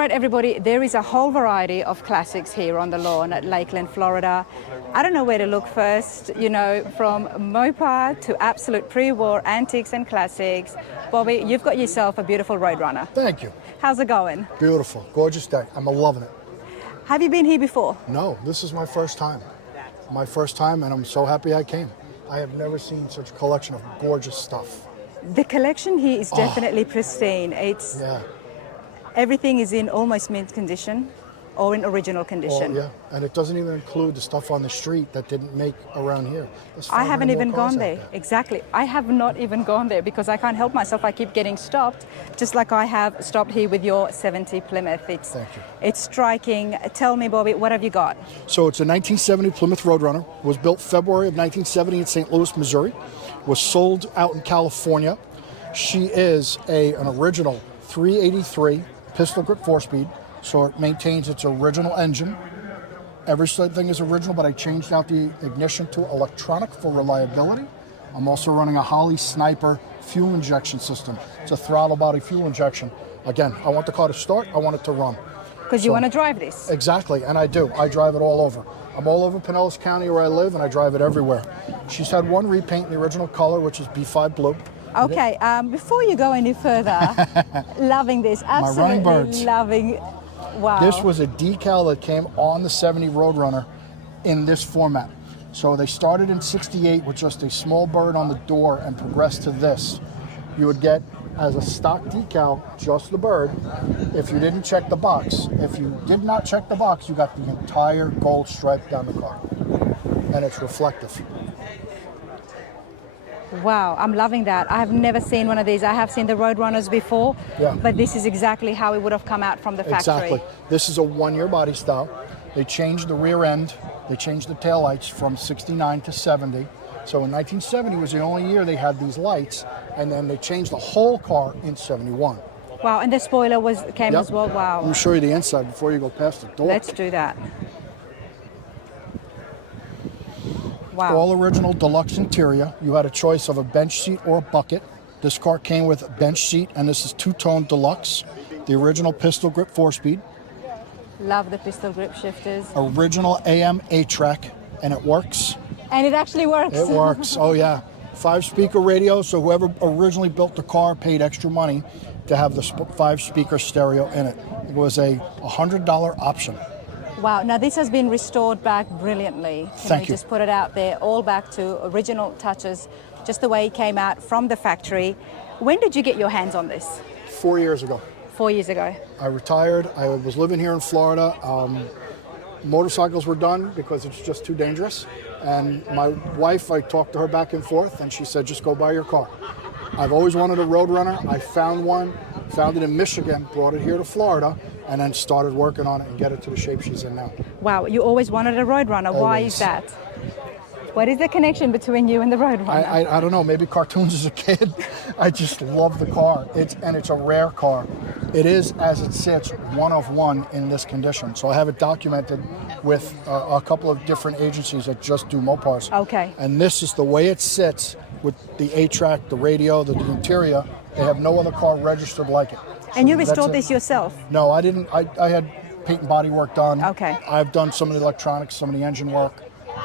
right, everybody, there is a whole variety of classics here on the lawn at Lakeland, Florida. I don't know where to look first, you know, from Mopar to absolute pre-war antiques and classics. Bobby, you've got yourself a beautiful Roadrunner. Thank you. How's it going? Beautiful, gorgeous day. I'm loving it. Have you been here before? No, this is my first time. My first time, and I'm so happy I came. I have never seen such a collection of gorgeous stuff. The collection here is definitely pristine. It's everything is in almost mint condition or in original condition. Oh, yeah, and it doesn't even include the stuff on the street that didn't make around here. I haven't even gone there. Exactly. I have not even gone there because I can't help myself. I keep getting stopped, just like I have stopped here with your 70 Plymouth. Thank you. It's striking. Tell me, Bobby, what have you got? So it's a 1970 Plymouth Roadrunner. Was built February of 1970 in St. Louis, Missouri. Was sold out in California. She is an original 383 pistol grip 4-speed. So it maintains its original engine. Everything is original, but I changed out the ignition to electronic for reliability. I'm also running a Holley Sniper fuel injection system. It's a throttle body fuel injection. Again, I want the car to start, I want it to run. Because you want to drive this? Exactly, and I do. I drive it all over. I'm all over Pinellas County where I live, and I drive it everywhere. She's had one repaint in the original color, which is B5 blue. Okay, before you go any further, loving this, absolutely My running birds. loving. Wow. This was a decal that came on the 70 Roadrunner in this format. So they started in 68 with just a small bird on the door and progressed to this. You would get, as a stock decal, just the bird if you didn't check the box. If you did not check the box, you got the entire gold stripe down the car. And it's reflective. Wow, I'm loving that. I have never seen one of these. I have seen the Roadrunners before, but this is exactly how it would have come out from the factory. Exactly. This is a one-year body style. They changed the rear end. They changed the taillights from 69 to 70. So in 1970 was the only year they had these lights, and then they changed the whole car in 71. Wow, and the spoiler came as well. Wow. Let me show you the inside before you go past the door. Let's do that. Wow. All original deluxe interior. You had a choice of a bench seat or a bucket. This car came with a bench seat, and this is two-tone deluxe. The original pistol grip 4-speed. Love the pistol grip shifters. Original AM 8-track, and it works. And it actually works. It works, oh yeah. 5-speaker radio, so whoever originally built the car paid extra money to have the 5-speaker stereo in it. It was a $100 option. Wow, now this has been restored back brilliantly. Thank you. Just put it out there, all back to original touches, just the way it came out from the factory. When did you get your hands on this? 4 years ago. 4 years ago. I retired. I was living here in Florida. Motorcycles were done because it's just too dangerous. And my wife, I talked to her back and forth, and she said, just go buy your car. I've always wanted a Roadrunner. I found one, found it in Michigan, brought it here to Florida, and then started working on it and get it to the shape she's in now. Wow, you always wanted a Roadrunner. Always. Why is that? What is the connection between you and the Roadrunner? I don't know, maybe cartoons as a kid. I just love the car. It's a rare car. It is, as it sits, one of one in this condition. So I have it documented with a couple of different agencies that just do Mopars. Okay. And this is the way it sits with the 8-track, the radio, the interior. They have no other car registered like it. And you restored this yourself? No, I didn't. I had paint and body work done. Okay. I've done some of the electronics, some of the engine work,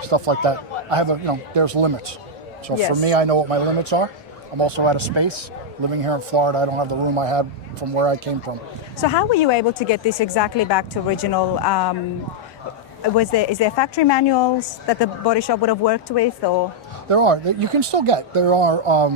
stuff like that. I have there's limits. So for me, I know what my limits are. I'm also out of space. Living here in Florida, I don't have the room I had from where I came from. So how were you able to get this exactly back to original? Is there factory manuals that the body shop would have worked with, or? There are. You can still get. There are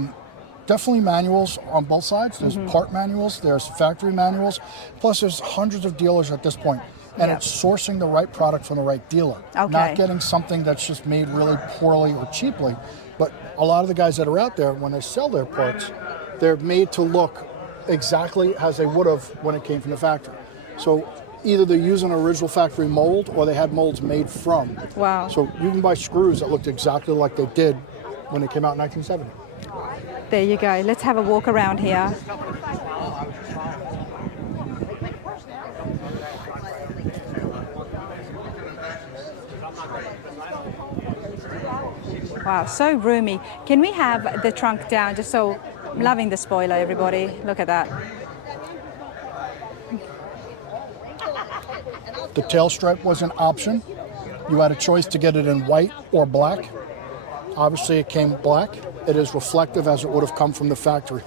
definitely manuals on both sides. There's part manuals, there's factory manuals, plus there's hundreds of dealers at this point. And it's sourcing the right product from the right dealer. Okay. Not getting something that's just made really poorly or cheaply. But a lot of the guys that are out there, when they sell their parts, they're made to look exactly as they would have when it came from the factory. So either they're using an original factory mold or they had molds made from. Wow. So you can buy screws that looked exactly like they did when they came out in 1970. There you go. Let's have a walk around here. Wow, so roomy. Can we have the trunk down just so, I'm loving the spoiler, everybody. Look at that. The tail stripe was an option. You had a choice to get it in white or black. Obviously, it came black. It is reflective as it would have come from the factory.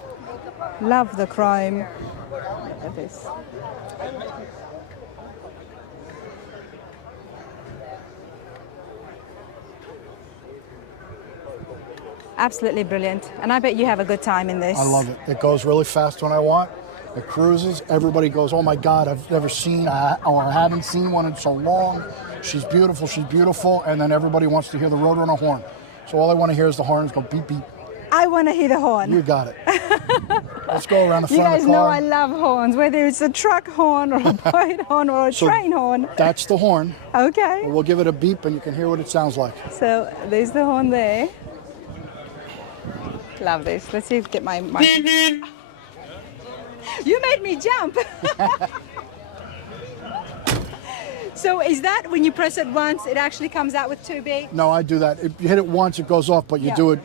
Love the chrome. Look at this. Absolutely brilliant. And I bet you have a good time in this. I love it. It goes really fast when I want. It cruises. Everybody goes, oh my God, I've never seen or I haven't seen one in so long. She's beautiful, she's beautiful. And then everybody wants to hear the Roadrunner horn. So all I want to hear is the horns go beep, beep. I want to hear the horn. You got it. Let's go around the front of the car. You guys know I love horns, whether it's a truck horn or a boat horn or a train horn. That's the horn. Okay. We'll give it a beep and you can hear what it sounds like. So there's the horn there. Love this. Let's see if I get my... You made me jump. So is that when you press it once, it actually comes out with two beeps? No, I do that. If you hit it once, it goes off, but you do it.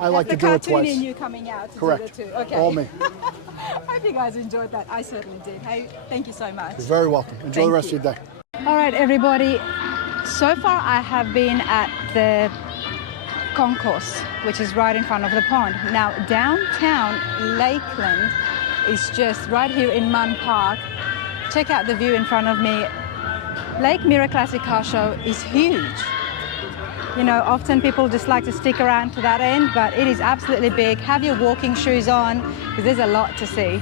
I like to do it twice. That's the cartoon in you coming out to Correct. do the two. Okay. All me. I hope you guys enjoyed that. I certainly did. Hey, thank you so much. You're very welcome. Enjoy the rest of your day. All right, everybody. So far, I have been at the concourse, which is right in front of the pond. Now, downtown Lakeland is just right here in Munn Park. Check out the view in front of me. Lake Mirror Classic Car Show is huge. You know, often people just like to stick around to that end, but it is absolutely big. Have your walking shoes on, because there's a lot to see.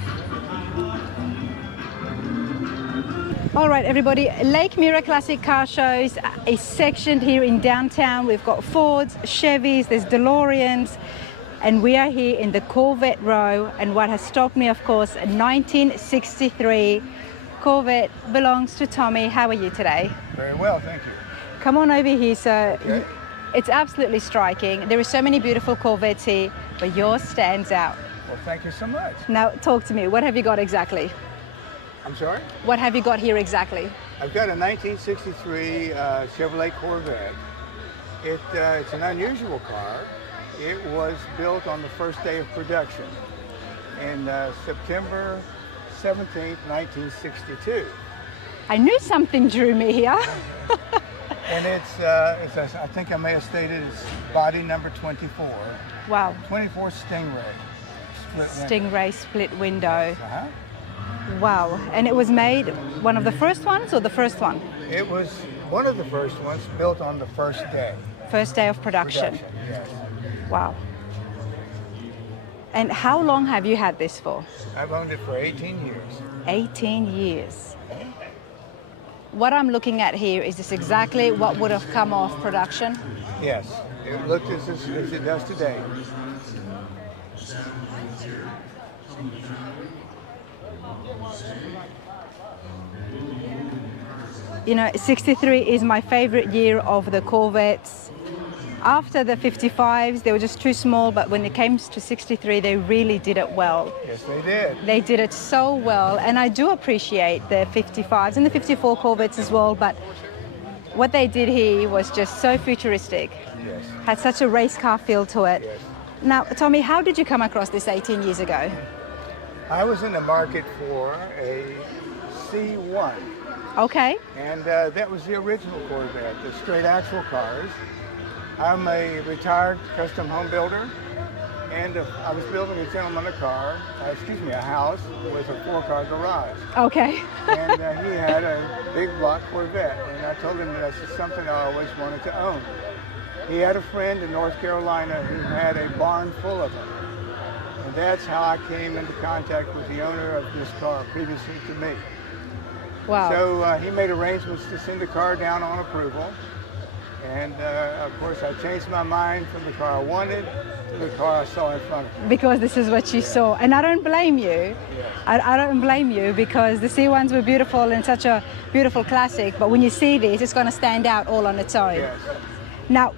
All right, everybody, Lake Mirror Classic Car Shows is sectioned here in downtown. We've got Fords, Chevys, there's DeLoreans, and we are here in the Corvette row. And what has stopped me, of course, a 1963 Corvette belongs to Tommy. How are you today? Very well, thank you. Come on over here, sir. Okay. It's absolutely striking. There are so many beautiful Corvettes here, but yours stands out. Well, thank you so much. Now, talk to me. What have you got exactly? I'm sorry? What have you got here exactly? I've got a 1963 Chevrolet Corvette. It's an unusual car. It was built on the first day of production in September 17th, 1962. I knew something drew me here. And I think I may have stated it's body number 24. Wow. 24 Stingray. Stingray split window. Uh-huh. Wow. And it was made one of the first ones or the first one? It was one of the first ones built on the first day. First day of production. Yes. Wow. And how long have you had this for? I've owned it for 18 years. 18 years. What I'm looking at here, is this exactly what would have come off production? Yes, it looked as it does today. You know, 63 is my favorite year of the Corvettes. After the 55s, they were just too small, but when it came to 63, they really did it well. Yes, they did. They did it so well, and I do appreciate the 55s and the 54 Corvettes as well, but what they did here was just so futuristic. Yes. Had such a race car feel to it. Yes. Now, Tommy, how did you come across this 18 years ago? I was in the market for a C1. Okay. And that was the original Corvette, the straight axle cars. I'm a retired custom home builder, and I was building a gentleman a house with a 4-car garage. Okay. And he had a big block Corvette, and I told him that's just something I always wanted to own. He had a friend in North Carolina who had a barn full of them. And that's how I came into contact with the owner of this car previously to me. Wow. So he made arrangements to send the car down on approval. And of course, I changed my mind from the car I wanted to the car I saw in front of me. Because this is what you saw. And I don't blame you. Yes. I don't blame you, because the C1s were beautiful and such a beautiful classic. But when you see this, it's going to stand out all on its own. Yes. Now,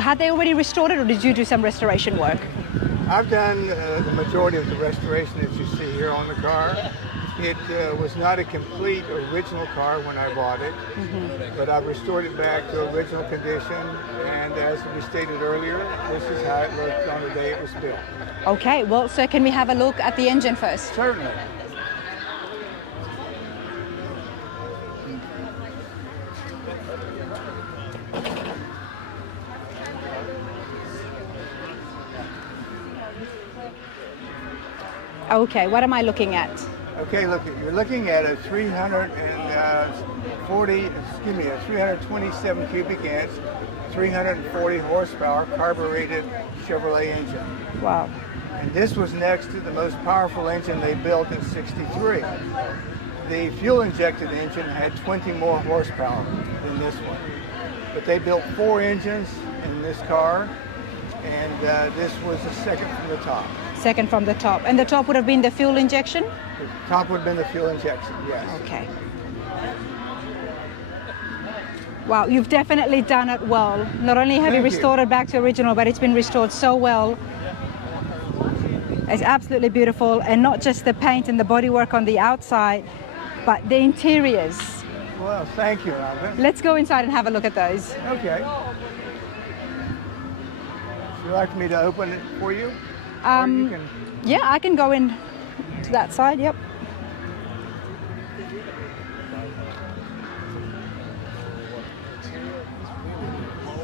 had they already restored it, or did you do some restoration work? I've done the majority of the restoration that you see here on the car. It was not a complete original car when I bought it, but I've restored it back to original condition, and as we stated earlier, this is how it looked on the day it was built. Okay, well, so can we have a look at the engine first? Certainly. Okay, what am I looking at? Okay, look, you're looking at a 327 cubic inch, 340 horsepower carbureted Chevrolet engine. Wow. And this was next to the most powerful engine they built in '63. The fuel-injected engine had 20 more horsepower than this one. But they built 4 engines in this car, and this was the second from the top. Second from the top. And the top would have been the fuel injection? The top would have been the fuel injection, yes. Okay. Wow, you've definitely done it well. Not only have you Thank you. restored it back to original, but it's been restored so well. It's absolutely beautiful, and not just the paint and the bodywork on the outside, but the interiors. Well, thank you, Robin. Let's go inside and have a look at those. Okay. Would you like me to open it for you? Or you can... Yeah, I can go in to that side, yep.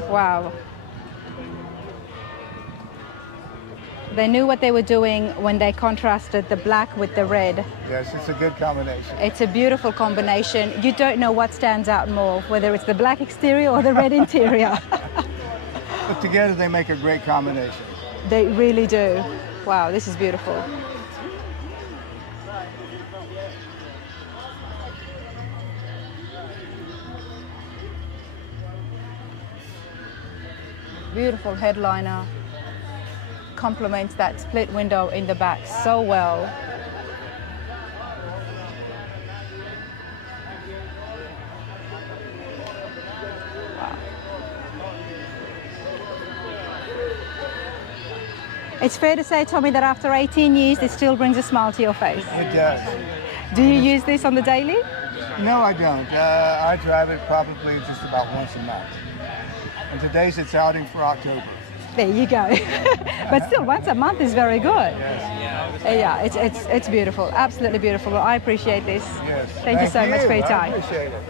Wow. They knew what they were doing when they contrasted the black with the red. Yes, it's a good combination. It's a beautiful combination. You don't know what stands out more, whether it's the black exterior or the red interior. But together they make a great combination. They really do. Wow, this is beautiful. Beautiful headliner. Complements that split window in the back so well. Wow. It's fair to say, Tommy, that after 18 years, it still brings a smile to your face. It does. Do you use this on the daily? No, I don't. I drive it probably just about once a month. And today's its outing for October. There you go. But still, once a month is very good. Yes. Yeah, it's beautiful, absolutely beautiful. Well, I appreciate this. Yes. Thank you so much for your I time. appreciate it.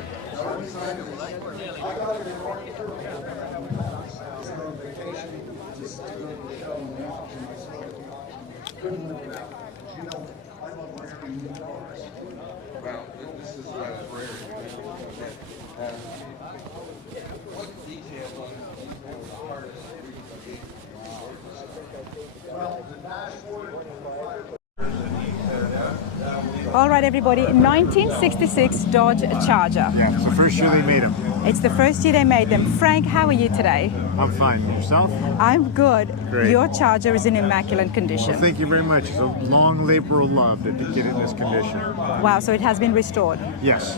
All right, everybody, 1966 Dodge Charger. Yeah, it's the first year they made them. It's the first year they made them. Frank, how are you today? I'm fine. Yourself? I'm good. Great. Your Charger is in immaculate condition. Well, thank you very much. It's a long labor of love to get it in this condition. Wow, so it has been restored. Yes,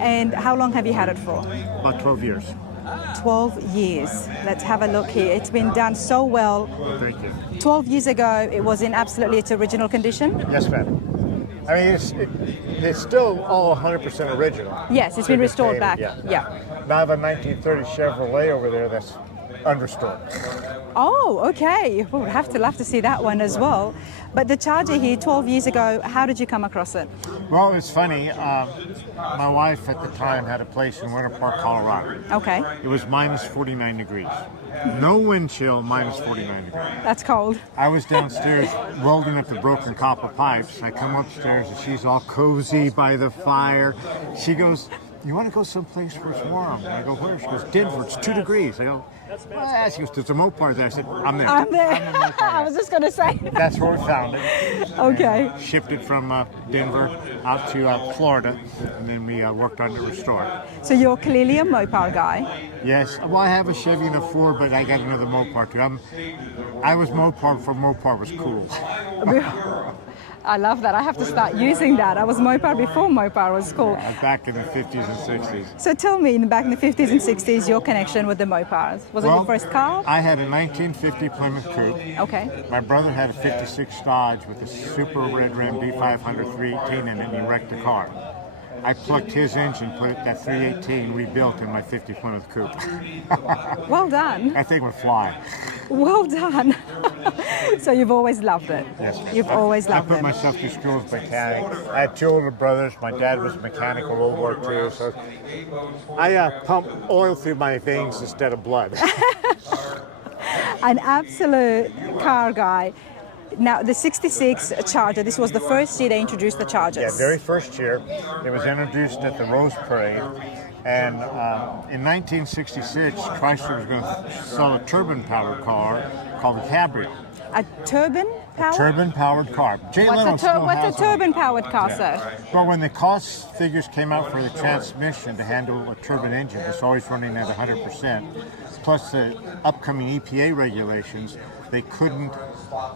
And how long have you had it for? about 12 years. 12 years. Let's have a look here. It's been done so well. Thank you. 12 years ago, it was in absolutely its original condition. Yes, ma'am. I mean, it's still all 100% original. Yes, it's been To this restored day, back. Yeah. Yeah. Now I have a 1930 Chevrolet over there that's unrestored. Oh, okay. We'll have to love to see that one as well. But the Charger here, 12 years ago, how did you come across it? Well, it's funny. My wife at the time had a place in Winter Park, Colorado. Okay, It was minus 49 degrees. No wind chill, minus 49 degrees. that's cold. I was downstairs welding up the broken copper pipes. I come upstairs and she's all cozy by the fire. She goes, "You want to go someplace where it's warm?" And I go, "Where?" She goes, "Denver, it's 2 degrees." I go, "Well," she goes, "There's a Mopar there." I said, "I'm there." I'm there. I'm in Mopar. I was just going to say. That's where we found it. Okay. And shipped it from Denver out to Florida, and then we worked on it to restore it. So you're clearly a Mopar guy. Yes, well, I have a Chevy and a Ford, but I got another Mopar too. I was Mopar before Mopar was cool. I love that. I have to start using that. I was Mopar before Mopar was cool. Back in the 50s and 60s. So tell me, back in the 50s and 60s, your connection with the Mopars. Was it your first car? I had a 1950 Plymouth Coupe. Okay. My brother had a 56 Dodge with a super red rim B500 318 in it, and he wrecked the car. I plucked his engine, put that 318 rebuilt in my 50 Plymouth Coupe. Well done. That thing would fly. Well done. So you've always loved it. Yes. You've always I loved put it. myself through school as a mechanic. I had 2 older brothers. My dad was a mechanic in World War II, so I pump oil through my veins instead of blood. An absolute car guy. Now, the 66 Charger, this was the first year they introduced the Chargers. Yeah, very first year. It was introduced at the Rose Parade. And in 1966, Chrysler was going to sell a turbine-powered car called the Cabrio. A turbine powered? Turbine-powered car. Jay Leno What's still a has one. turbine-powered car, sir? But when the cost figures came out for the transmission to handle a turbine engine, it's always running at 100%, plus the upcoming EPA regulations, they couldn't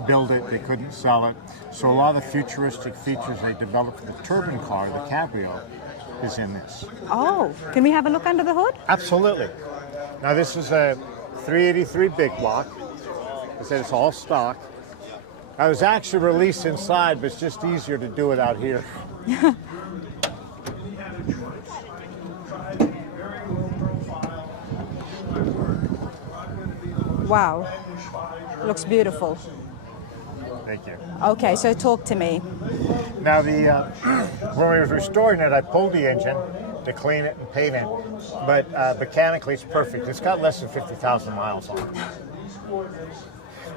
build it, they couldn't sell it. So a lot of the futuristic features they developed for the turbine car, the Cabrio, is in this. Oh, can we have a look under the hood? Absolutely. Now this is a 383 big block. I said it's all stock. I was actually released inside, but it's just easier to do it out here. Wow, looks beautiful. Thank you. Okay, so talk to me. Now when we were restoring it, I pulled the engine to clean it and paint it, but mechanically it's perfect. It's got less than 50,000 miles on it.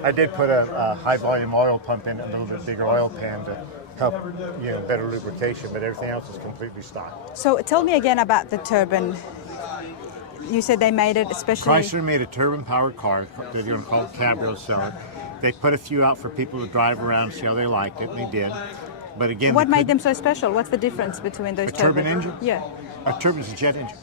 I did put a high volume oil pump in, a little bit bigger oil pan to help, better lubrication, but everything else is completely stock. So tell me again about the turbine. You said they made it especially... Chrysler made a turbine-powered car. They're going to call it Cabrio, sell it. They put a few out for people to drive around, see how they liked it, and they did. But again, what made them so special? What's the difference between those turbine engine? Yeah. A turbine is a jet engine.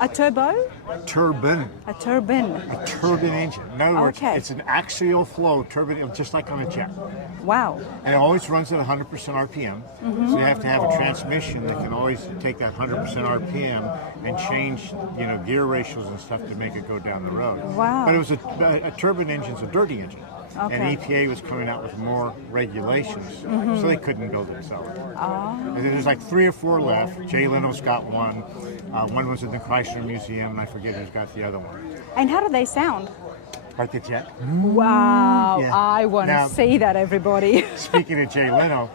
A turbo? Turbine. A turbine. A turbine engine. In other words, Okay. it's an axial flow turbine, just like on a jet. Wow. And it always runs at 100% RPM. So you have to have a transmission that can always take that 100% RPM and change, gear ratios and stuff to make it go down the road. Wow. But it was a turbine engine's a dirty engine. Okay. And EPA was coming out with more regulations, so they couldn't build it and sell it. And then there's like 3 or 4 left. Jay Leno's got one. One was in the Chrysler Museum, and I forget who's got the other one. And how do they sound? Like the jet. Wow, Yeah. I want Now- to see that, everybody. Speaking of Jay Leno,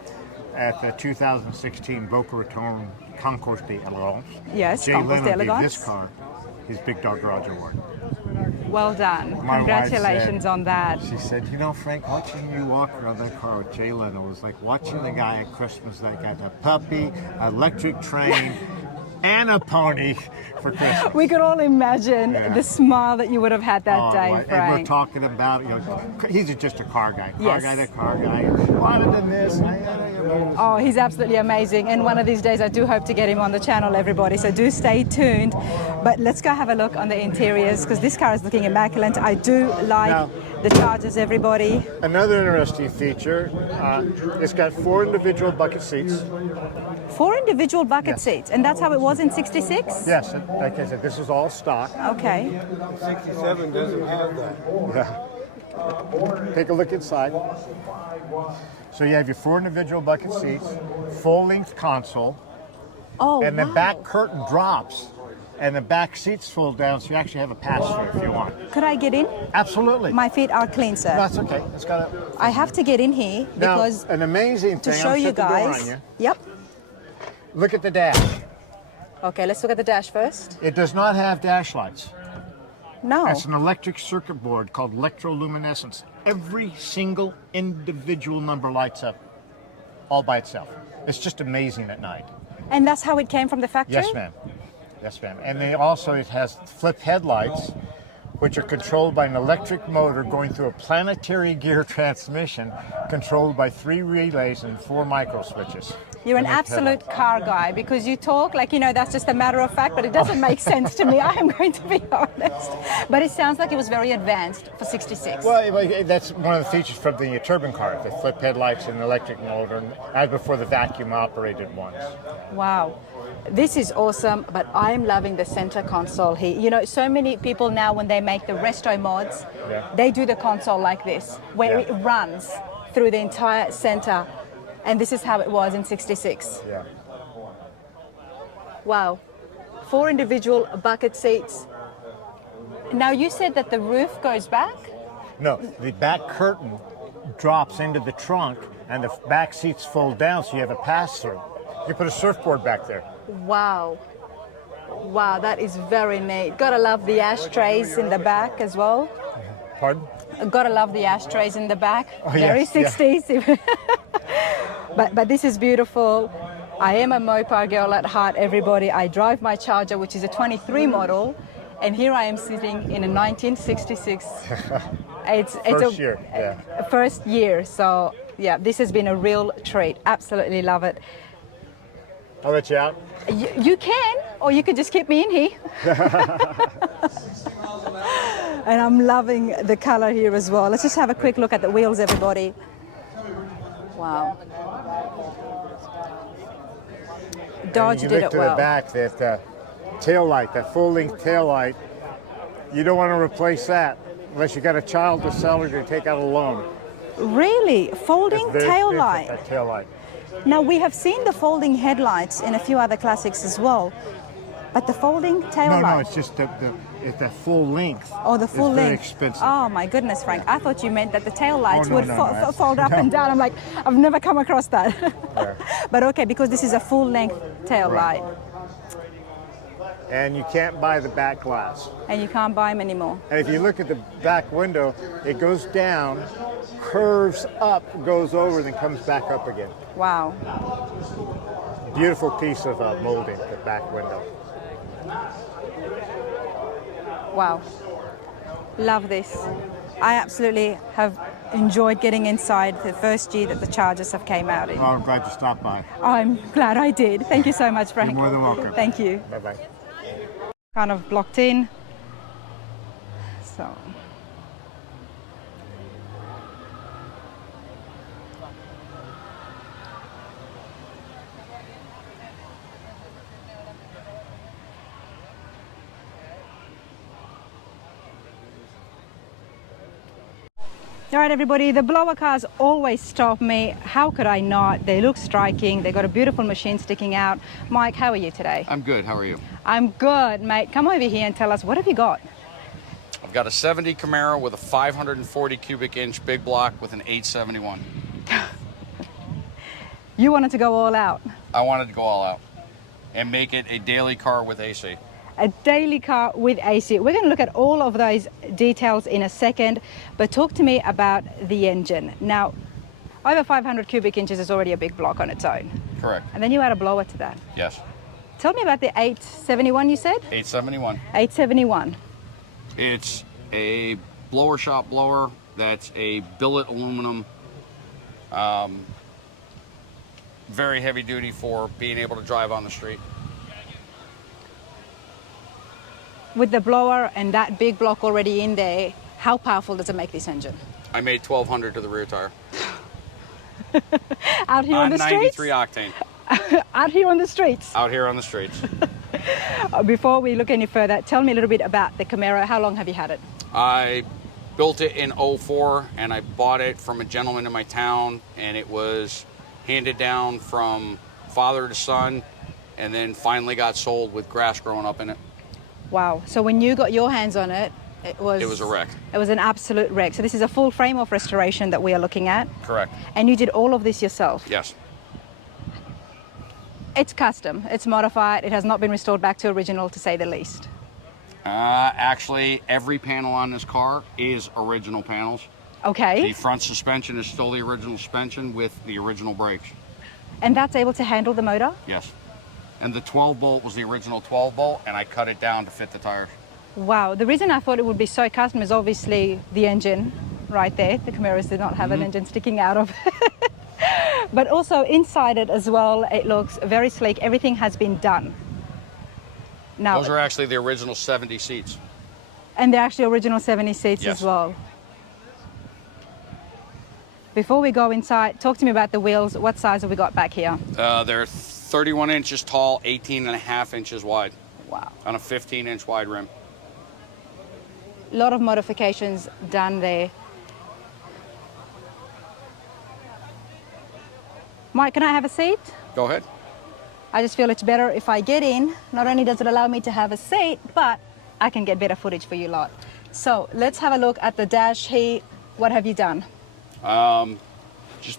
at the 2016 Boca Raton Concours d'Elegance, Yes, Jay Concours Leno gave d'Elegance. this car his Big Dog Garage Award. Well done. My wife Congratulations said- on that. She said, Frank, watching you walk around that car with Jay Leno was like watching the guy at Christmas that got a puppy, electric train, and a pony for Christmas. We could all imagine Yeah. the smile that you would have had that day, right. And we're Frank. talking about, he's just a car guy. Yes. Car guy. Wanted in this. Oh, he's absolutely amazing. And one of these days, I do hope to get him on the channel, everybody. So do stay tuned. But let's go have a look on the interiors because this car is looking immaculate. I do like Now- the Chargers, everybody. Another interesting feature, it's got 4 individual bucket seats. 4 individual bucket Yes. seats. And that's how it was in 66? Yes, like I said, this is all stock. Okay. 67 doesn't have that. Yeah. Take a look inside. So you have your 4 individual bucket seats, full-length console, Oh, and the wow. back curtain drops, and the back seats fold down, so you actually have a pass-through if you want. Could I get in? Absolutely. My feet are clean, sir. That's okay. It's got a. I have to get in here Now, because an amazing to thing. show I'll you shut the door on guys. you. Yep. Look at the dash. Okay, let's look at the dash first. It does not have dash lights. No. It's an electric circuit board called electroluminescence. Every single individual number lights up all by itself. It's just amazing at night. And that's how it came from the factory? Yes, ma'am. Yes, ma'am. And then also it has flip headlights, which are controlled by an electric motor going through a planetary gear transmission controlled by 3 relays and 4 micro switches. You're an To make absolute car guy because you talk like, that's just a matter of fact, but it doesn't make sense to me. I am going to be honest. But it sounds like it was very advanced for 66. Well, that's one of the features from the turbine car, the flip headlights and electric motor, as before the vacuum operated ones. Wow. This is awesome, but I'm loving the center console here. So many people now, when they make the resto mods, Yeah. they do the console like this, where Yeah. it runs through the entire center. And this is how it was in 66. Yeah. Wow. 4 individual bucket seats. Now, you said that the roof goes back? No, the back curtain drops into the trunk and the back seats fold down so you have a pass-through. You put a surfboard back there. Wow. Wow, that is very neat. Gotta love the ashtrays in the back as well. Pardon? Gotta love the ashtrays in the back. Oh, Very yes, yeah. 60s. But this is beautiful. I am a Mopar girl at heart, everybody. I drive my Charger, which is a 23 model, and here I am sitting in a 1966. It's First year, yeah. First year, so yeah, this has been a real treat. Absolutely love it. I'll let you out. You can, or you could just keep me in here. And I'm loving the color here as well. Let's just have a quick look at the wheels, everybody. Wow. Dodge You did look it to well. the back, that tail light, that full-length tail light. You don't want to replace that unless you got a child to sell or to take out a loan. Really? Folding It's very tail expensive, light. that tail light. Now, we have seen the folding headlights in a few other classics as well, but the folding tail light. No, it's just it's that full length. Oh, the full it's very length. expensive. Oh my goodness, Frank. I thought you meant that the tail lights no, would no, fold up and down. I'm like, I've never come across that. Yeah. But okay, because this is a full length tail Right. light. And you can't buy the back glass. And you can't buy them anymore. And if you look at the back window, it goes down, curves up, goes over, then comes back up again. Wow. Beautiful piece of molding, the back window. Wow. Love this. I absolutely have enjoyed getting inside the first year that the Chargers have came out in. Well, I'm glad you stopped by. I'm glad I did. Thank you so much, Frank. You're more than welcome. Thank you. Bye-bye. Kind of blocked in. So. All right, everybody, the blower cars always stop me. How could I not? They look striking. They got a beautiful machine sticking out. Mike, how are you today? I'm good. How are you? I'm good, mate. Come over here and tell us, what have you got? I've got a 70 Camaro with a 540 cubic inch big block with an 871. You wanted to go all out. I wanted to go all out and make it a daily car with AC. A daily car with AC. We're going to look at all of those details in a second, but talk to me about the engine. Now, over 500 cubic inches is already a big block on its own. Correct. And then you add a blower to that. Yes. Tell me about the 871 you said? 871. 871. It's a blower shop blower that's a billet aluminum. Very heavy duty for being able to drive on the street. With the blower and that big block already in there, how powerful does it make this engine? I made 1200 to the rear tire. Out here on the streets? 93 octane. Out here on the streets. Out here on the streets. Before we look any further, tell me a little bit about the Camaro. How long have you had it? I built it in '04 and I bought it from a gentleman in my town, and it was handed down from father to son, and then finally got sold with grass growing up in it. Wow. So when you got your hands on it, it was a wreck. It was an absolute wreck. So this is a full frame-off restoration that we are looking at. Correct. And you did all of this yourself? Yes. It's custom. It's modified. It has not been restored back to original, to say the least. Actually, every panel on this car is original panels. Okay. The front suspension is still the original suspension with the original brakes. And that's able to handle the motor? Yes. And the 12 bolt was the original 12 bolt, and I cut it down to fit the tires. Wow. The reason I thought it would be so custom is obviously the engine right there. The Camaros did not have an engine sticking out of it. But also inside it as well, it looks very sleek. Everything has been done. Now, Those are actually the original 70 seats. and they're actually original 70 seats Yes. as well. Before we go inside, talk to me about the wheels. What size have we got back here? They're 31 inches tall, 18 and a half inches wide Wow. on a 15-inch wide rim. A lot of modifications done there. Mike, can I have a seat? Go ahead. I just feel it's better if I get in. Not only does it allow me to have a seat, but I can get better footage for you lot. So let's have a look at the dash here. What have you done? Just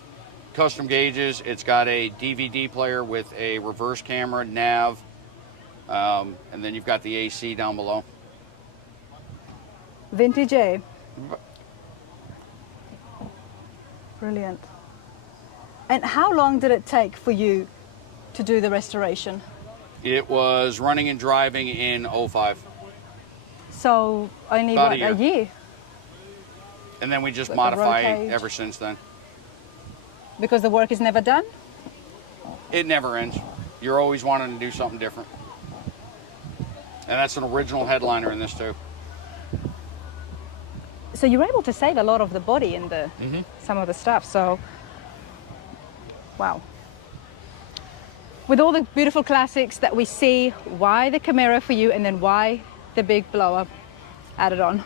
custom gauges. It's got a DVD player with a reverse camera, nav, and then you've got the AC down below. Vintage, eh? Brilliant. And how long did it take for you to do the restoration? It was running and driving in '05. So only About what, a a year? And then we just With the roll modify cage. ever since then. Because the work is never done? It never ends. You're always wanting to do something different. And that's an original headliner in this too. So you're able to save a lot of the body and the some of the stuff. So, wow. With all the beautiful classics that we see, why the Camaro for you, and then why the big blower added on?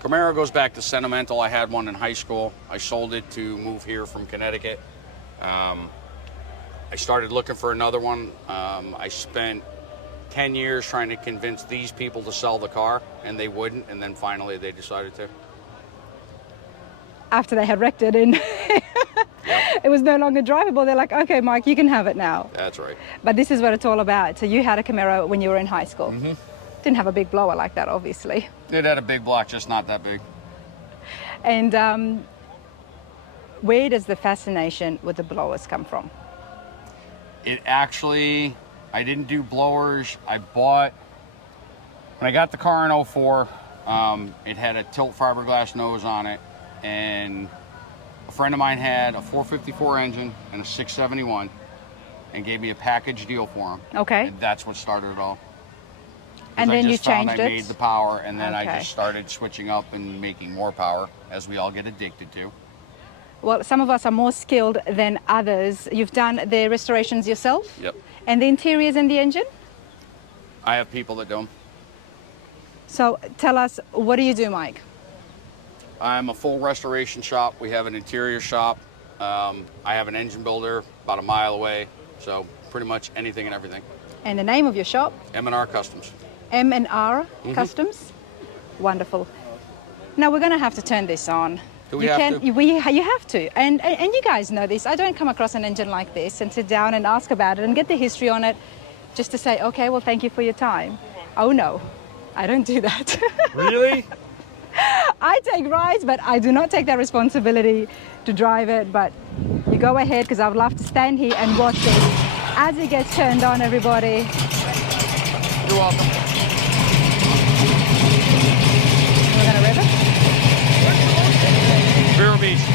Camaro goes back to sentimental. I had one in high school. I sold it to move here from Connecticut. I started looking for another one. I spent 10 years trying to convince these people to sell the car, and they wouldn't, and then finally they decided to. After they had wrecked it and it was no longer drivable, they're like, okay, Mike, you can have it now. That's right. But this is what it's all about. So you had a Camaro when you were in high school. Didn't have a big blower like that, obviously. It had a big block, just not that big. And where does the fascination with the blowers come from? It actually, I didn't do blowers. When I got the car in '04, it had a tilt fiberglass nose on it, and a friend of mine had a 454 engine and a 671 and gave me a package deal for them. Okay. And that's what started it all. And then you found changed I it? made the power, and then I Okay. just started switching up and making more power, as we all get addicted to. Well, some of us are more skilled than others. You've done the restorations yourself? Yep. And the interiors and the engine? I have people that do them. So tell us, what do you do, Mike? I'm a full restoration shop. We have an interior shop. I have an engine builder about a mile away. So pretty much anything and everything. And the name of your shop? M&R Customs. M&R Customs? Wonderful. Now we're going to have to turn this on. Do we have to? You have to. And you guys know this. I don't come across an engine like this and sit down and ask about it and get the history on it just to say, okay, well, thank you for your time. Oh, no, I don't do that. Really? I take rides, but I do not take that responsibility to drive it. But you go ahead, because I would love to stand here and watch this as it gets turned on, everybody. You're welcome. We're going to rev it. Vero Beast.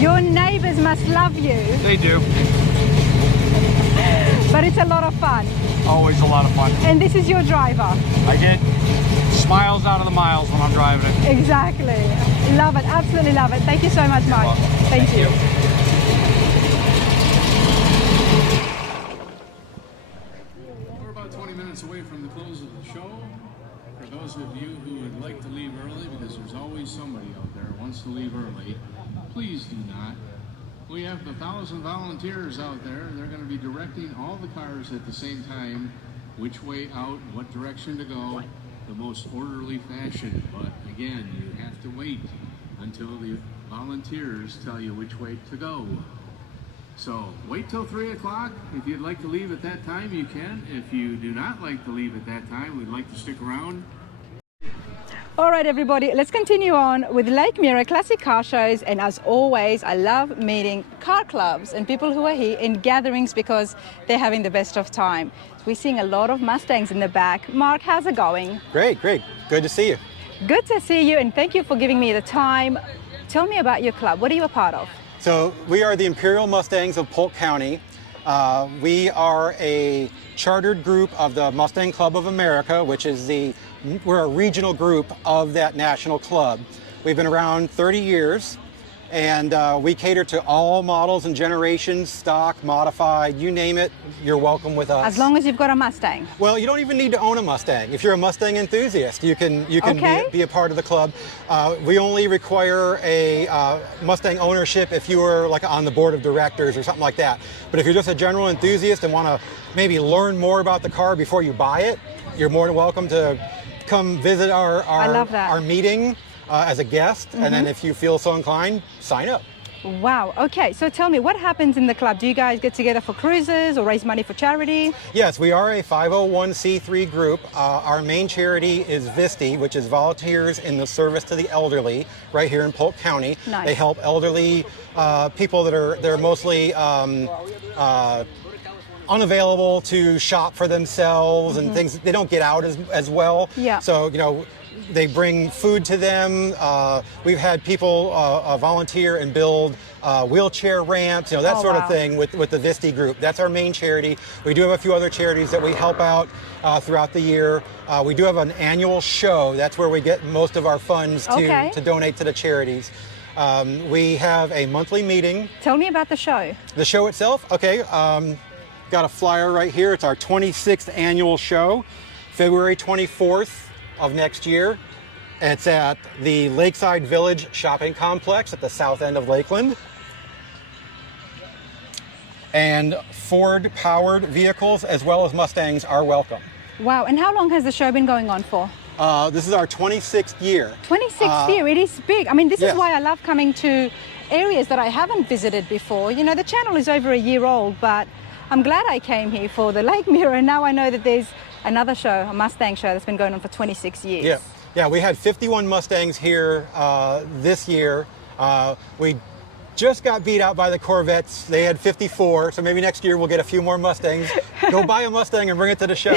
Your neighbors must love you, They do. but it's a lot of fun. Always a lot of fun. And this is your driver. I get smiles out of the miles when I'm driving it. Exactly. Love it. Absolutely love it. Thank you so much, Mike. welcome. Thank you. We're about 20 minutes away from the close of the show. For those of you who would like to leave early, because there's always somebody out there who wants to leave early, please do not. We have 1,000 volunteers out there. They're going to be directing all the cars at the same time, which way out, what direction to go, the most orderly fashion. But again, you have to wait until the volunteers tell you which way to go. So wait till 3 o'clock. If you'd like to leave at that time, you can. If you do not like to leave at that time, we'd like to stick around. All right, everybody, let's continue on with Lake Mirror Classic Car Shows. And as always, I love meeting car clubs and people who are here in gatherings because they're having the best of time. We're seeing a lot of Mustangs in the back. Mark, how's it going? Great, great. Good to see you. Good to see you, and thank you for giving me the time. Tell me about your club. What are you a part of? So we are the Imperial Mustangs of Polk County. We are a chartered group of the Mustang Club of America, which is we're a regional group of that national club. We've been around 30 years. And we cater to all models and generations, stock, modified, you name it, you're welcome with us. As long as you've got a Mustang. Well, you don't even need to own a Mustang. If you're a Mustang enthusiast, you can Okay. be a part of the club. We only require a Mustang ownership if you are like on the board of directors or something like that. But if you're just a general enthusiast and want to maybe learn more about the car before you buy it, you're more than welcome to come visit I love that. our meeting as a guest. And then if you feel so inclined, sign up. Wow. Okay. So tell me, what happens in the club? Do you guys get together for cruises or raise money for charity? Yes, we are a 501c3 group. Our main charity is VISTI, which is Volunteers in the Service to the Elderly, right here in Polk County. Nice. They help elderly people that are mostly unavailable to shop for themselves and things. They don't get out as well. Yeah. So, you know, they bring food to them. We've had people volunteer and build wheelchair ramps, you know, that Oh, sort wow. of thing with the VISTI group. That's our main charity. We do have a few other charities that we help out throughout the year. We do have an annual show. That's where we get most of our funds Okay. to donate to the charities. We have a monthly meeting. Tell me about the show. The show itself, okay, got a flyer right here. It's our 26th annual show, February 24th of next year. It's at the Lakeside Village Shopping Complex at the south end of Lakeland. And Ford-powered vehicles as well as Mustangs are welcome. Wow. And how long has the show been going on for? This is our 26th year. 26th year. It is big. I mean, this yes. is why I love coming to areas that I haven't visited before. You know, the channel is over a year old, but I'm glad I came here for the Lake Mirror, and now I know that there's another show, a Mustang show, that's been going on for 26 years. Yeah, we had 51 Mustangs here this year. We just got beat out by the Corvettes. They had 54, so maybe next year we'll get a few more Mustangs. Go buy a Mustang and bring it to the show.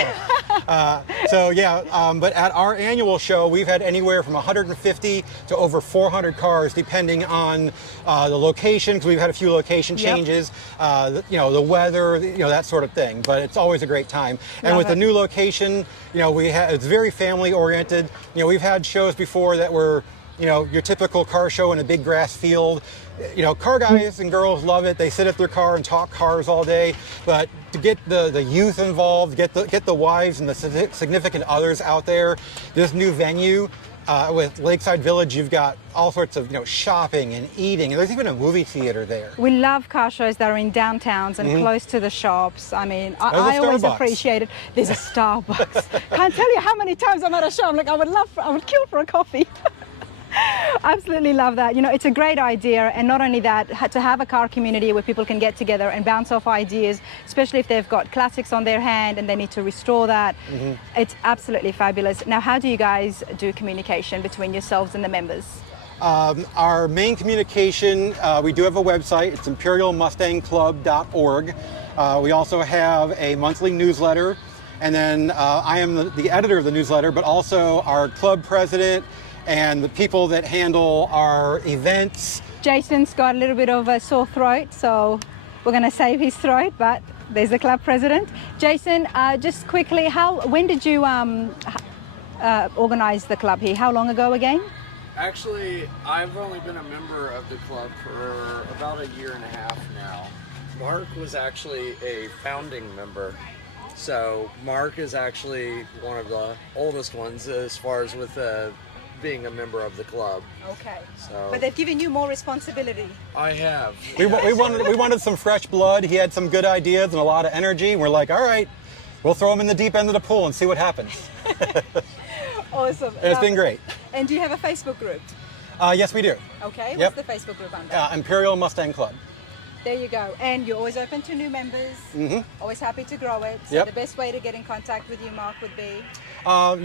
But at our annual show, we've had anywhere from 150 to over 400 cars, depending on the location, because we've had a few location changes, you know, the weather, you know, that sort of thing. But it's always a great time. And with the new location, you know, it's very family oriented. You know, we've had shows before that were, you know, your typical car show in a big grass field. You know, car guys and girls love it. They sit at their car and talk cars all day. But to get the youth involved, get the wives and the significant others out there, this new venue with Lakeside Village, you've got all sorts of, you know, shopping and eating. And there's even a movie theater there. We love car shows that are in downtowns and close to the shops. I mean, I There's a always Starbucks. appreciate it. There's a Starbucks. Can't tell you how many times I'm at a show. I'm like, I would kill for a coffee. Absolutely love that. You know, it's a great idea, and not only that, to have a car community where people can get together and bounce off ideas, especially if they've got classics on their hand and they need to restore that. It's absolutely fabulous. Now, how do you guys do communication between yourselves and the members? Our main communication, we do have a website. It's imperialmustangclub.org. We also have a monthly newsletter, and then I am the editor of the newsletter, but also our club president and the people that handle our events. Jason's got a little bit of a sore throat, so we're going to save his throat, but there's the club president. Jason, just quickly, when did you organize the club here? How long ago again? Actually, I've only been a member of the club for about a year and a half now. Mark was actually a founding member. So Mark is actually one of the oldest ones as far as with being a member of the club. Okay. So, But they've given you more responsibility. I have. We wanted some fresh blood. He had some good ideas and a lot of energy. We're like, all right, we'll throw him in the deep end of the pool and see what happens. Awesome. And it's been great. And do you have a Facebook group? Yes, we do. Okay. Yep. What's the Facebook group under? Imperial Mustang Club. There you go. And you're always open to new members. Always happy to grow it. So Yep. the best way to get in contact with you, Mark, would be?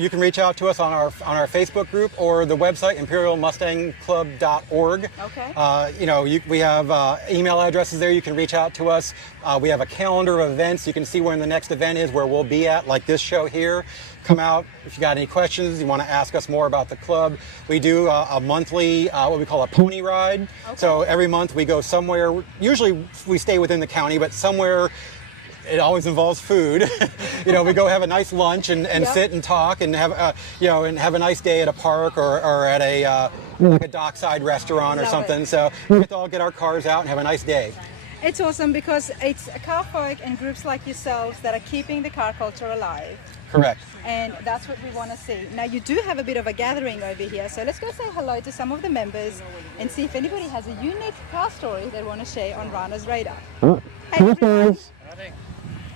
You can reach out to us on our Facebook group or the website imperialmustangclub.org. Okay. We have email addresses there. You can reach out to us. We have a calendar of events. You can see when the next event is, where we'll be at, like this show here. Come out if you got any questions. You want to ask us more about the club. We do a monthly what we call a pony ride. Okay. So every month we go somewhere. Usually we stay within the county, but somewhere it always involves food. You know, we go have a nice lunch and sit and talk and have you know, and have a nice day at a park or at a like a dockside restaurant or something. So we get to all get our cars out and have a nice day. It's awesome because it's car folk and groups like yourselves that are keeping the car culture alive. Correct. And that's what we want to see. Now you do have a bit of a gathering over here, so let's go say hello to some of the members and see if anybody has a unique car story they want to share on Rana's radar. Hey everyone.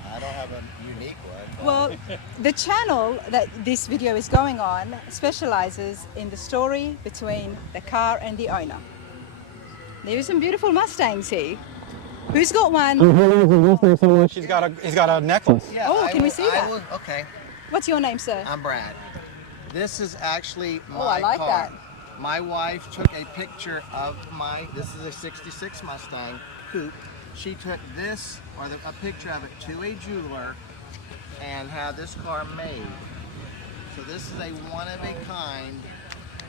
I don't have a unique one. Well, the channel that this video is going on specializes in the story between the car and the owner. There are some beautiful Mustangs here. Who's got one? He's got a necklace. Yeah, Oh, can we see that? Okay, What's your name, sir? I'm Brad. This is actually my I like car. that. My wife took a picture of this is a 66 Mustang coupe. She took this, or a picture of it, to a jeweler and had this car made. So this is a one-of-a-kind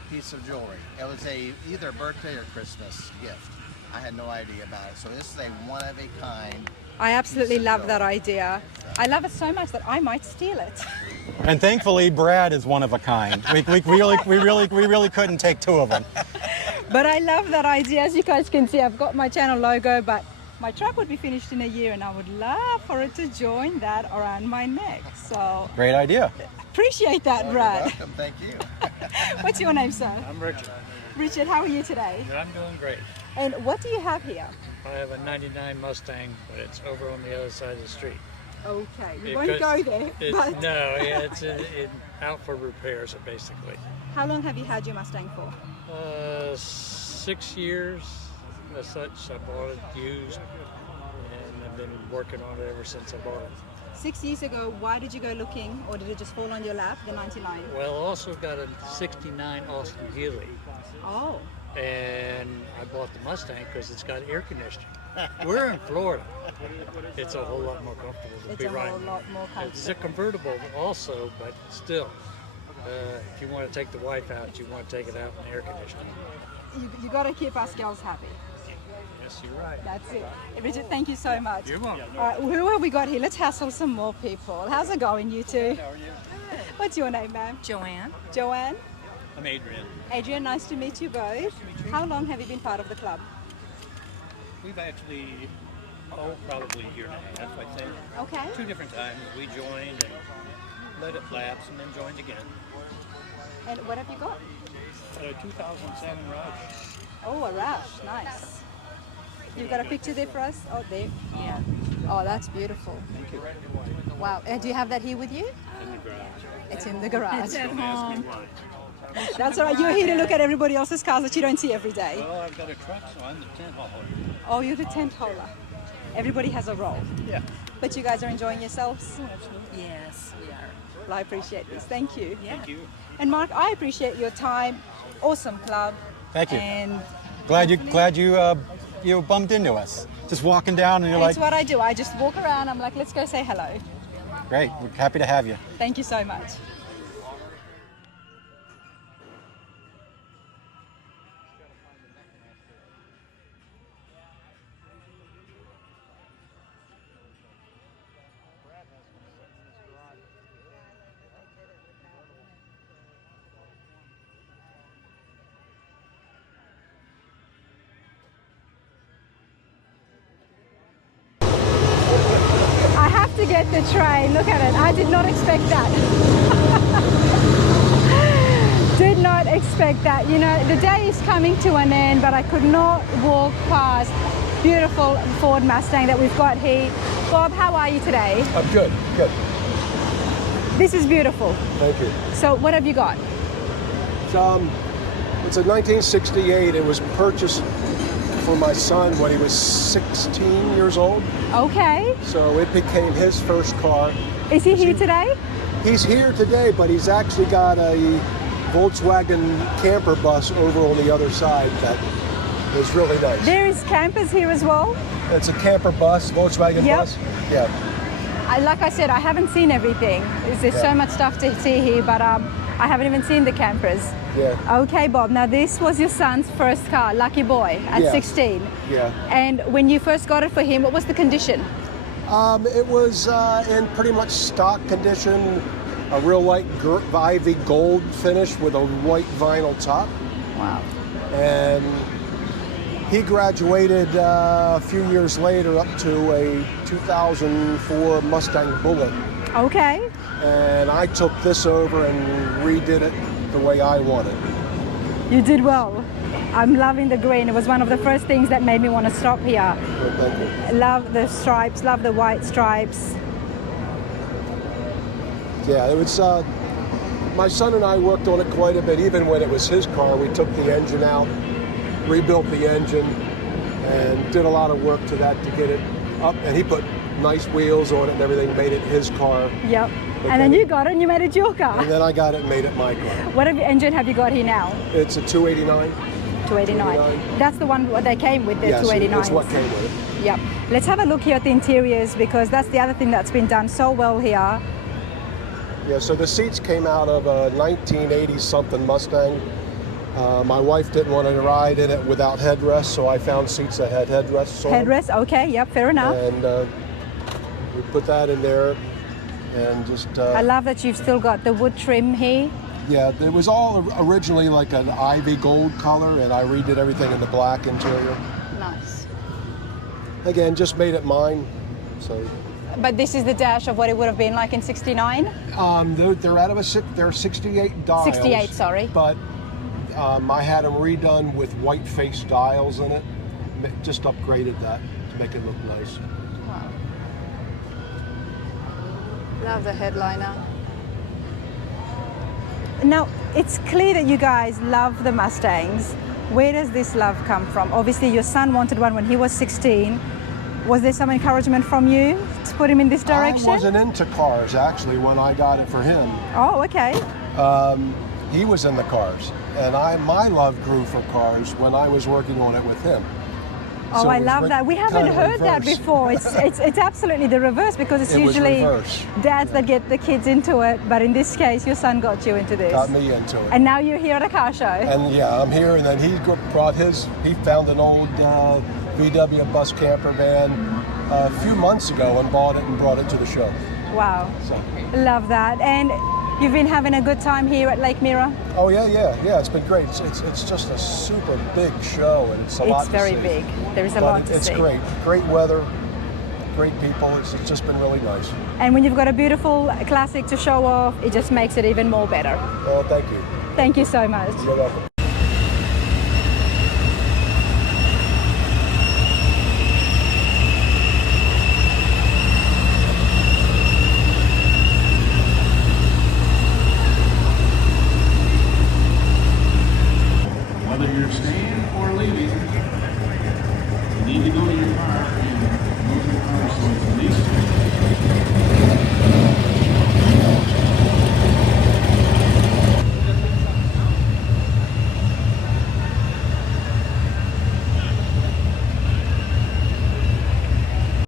piece of jewelry. It was either a birthday or Christmas gift. I had no idea about it. So this is a one-of-a-kind. I absolutely love that idea. I love it so much that I might steal it. And thankfully, Brad is one of a kind. We really couldn't take two of them. But I love that idea. As you guys can see, I've got my channel logo, but my truck would be finished in a year and I would love for it to join that around my neck. So Great idea. appreciate that, Brad. Welcome, thank you. What's your name, sir? I'm Richard. Richard, how are you today? I'm doing great. And what do you have here? I have a 99 Mustang, but it's over on the other side of the street. Okay, we won't go there. But No, yeah, it's out for repairs, basically. how long have you had your Mustang for? 6 years as such. I bought it used, and I've been working on it ever since I bought it. 6 years ago, why did you go looking, or did it just fall on your lap, the 99? Well, I also got a 69 Austin Healey, Oh, and I bought the Mustang because it's got air conditioning. We're in Florida. It's a whole lot more comfortable to it's be a riding. whole lot more It's a comfortable. convertible also, but still, if you want to take the wife out, you want to take it out in air conditioning. You got to keep us girls happy. Yes, you're right. That's it. Richard, thank you so much. You're welcome. All right, who have we got here? Let's hassle some more people. How's it going, you two? How are you? What's your name, ma'am? Joanne. Joanne? I'm Adrian. Adrian, nice to meet you both. How long have you been part of the club? We've actually, probably a year and a half, I think. Okay. 2 different times. We joined and let it lapse and then joined again. And what have you got? A 2007 Rush. Oh, a Rush. Nice. You've got a picture there for us? Oh, there. Yeah. Oh, that's beautiful. Thank you. Wow. Do you have that here with you? In the garage. It's in the garage. It's at Don't ask me home. why. That's all right. You're here to look at everybody else's cars that you don't see every day. Well, I've got a truck, so I'm the tent hauler. Oh, you're the tent hauler. Everybody has a role. Yeah. But you guys are enjoying yourselves? Yes, we are. Well, I appreciate this. Thank you. Yeah. Thank you. And Mark, I appreciate your time. Awesome club. Thank you. And Glad you bumped into us. Just walking down and you're it's like, what I do. I just walk around. I'm like, let's go say hello. great, we're happy to have you. Thank you so much. I have to get the tray. Look at it. I did not expect that. Did not expect that. You know, the day is coming to an end, but I could not walk past beautiful Ford Mustang that we've got here. Bob, how are you today? I'm good. This is beautiful. Thank you. So what have you got? It's a 1968. It was purchased for my son when he was 16 years old. Okay. So it became his first car. Is he here today? He's here today, but he's actually got a Volkswagen camper bus over on the other side that is really nice. There is campers here as well. It's a camper bus, Volkswagen Yep. bus. Yeah. Like I said, I haven't seen everything. There's so much stuff to see here, but I haven't even seen the campers. Yeah. Okay, Bob. Now this was your son's first car, lucky boy, at Yes. 16. Yeah. And when you first got it for him, what was the condition? It was in pretty much stock condition, a real light ivy gold finish with a white vinyl top. Wow. And he graduated a few years later up to a 2004 Mustang Bullet. Okay. And I took this over and redid it the way I wanted. You did well. I'm loving the green. It was one of the first things that made me want to stop here. Well, thank you. Love the stripes, love the white stripes. Yeah, it was, my son and I worked on it quite a bit. Even when it was his car, we took the engine out, rebuilt the engine, and did a lot of work to that to get it up. And he put nice wheels on it and everything, made it his car. Yep. And then you got it and you made it your car. And then I got it and made it my car. What engine have you got here now? It's a 289. 289. That's the one they came with, the yes, 289. That's what came with it. Yep. Let's have a look here at the interiors, because that's the other thing that's been done so well here. Yeah, so the seats came out of a 1980-something Mustang. My wife didn't want to ride in it without headrests, so I found seats that had headrests on them. Headrests, okay, yep, fair enough. And we put that in there and just... I love that you've still got the wood trim here. Yeah, it was all originally like an ivy gold color, and I redid everything in the black interior. Nice. Again, just made it mine, so... But this is the dash of what it would have been like in '69? They're out of they're 68 dials. 68, sorry. But I had them redone with white face dials in it. Just upgraded that to make it look nice. Wow. Love the headliner. Now, it's clear that you guys love the Mustangs. Where does this love come from? Obviously, your son wanted one when he was 16. Was there some encouragement from you to put him in this direction? I wasn't into cars, actually, when I got it for him. Oh, okay. He was in the cars, and my love grew for cars when I was working on it with him. Oh, So I it was love that. We haven't heard that reverse. before. It's absolutely the reverse, because it's It was usually reverse. dads that get the kids into it. But in this case, your son got you into this. Got me into it. And now you're here at a car show. And yeah, I'm here, and then he found an old VW bus camper van a few months ago and bought it and brought it to the show. Wow. So. Love that. And you've been having a good time here at Lake Mirror? Oh yeah, it's been great. It's just a super big show, and it's a lot to see. It's very big. There is a lot to see. It's great weather, great people. It's just been really nice. And when you've got a beautiful classic to show off, it just makes it even more better. Well, thank you. Thank you so much. You're welcome. Whether you're staying or leaving, you need to go to your car.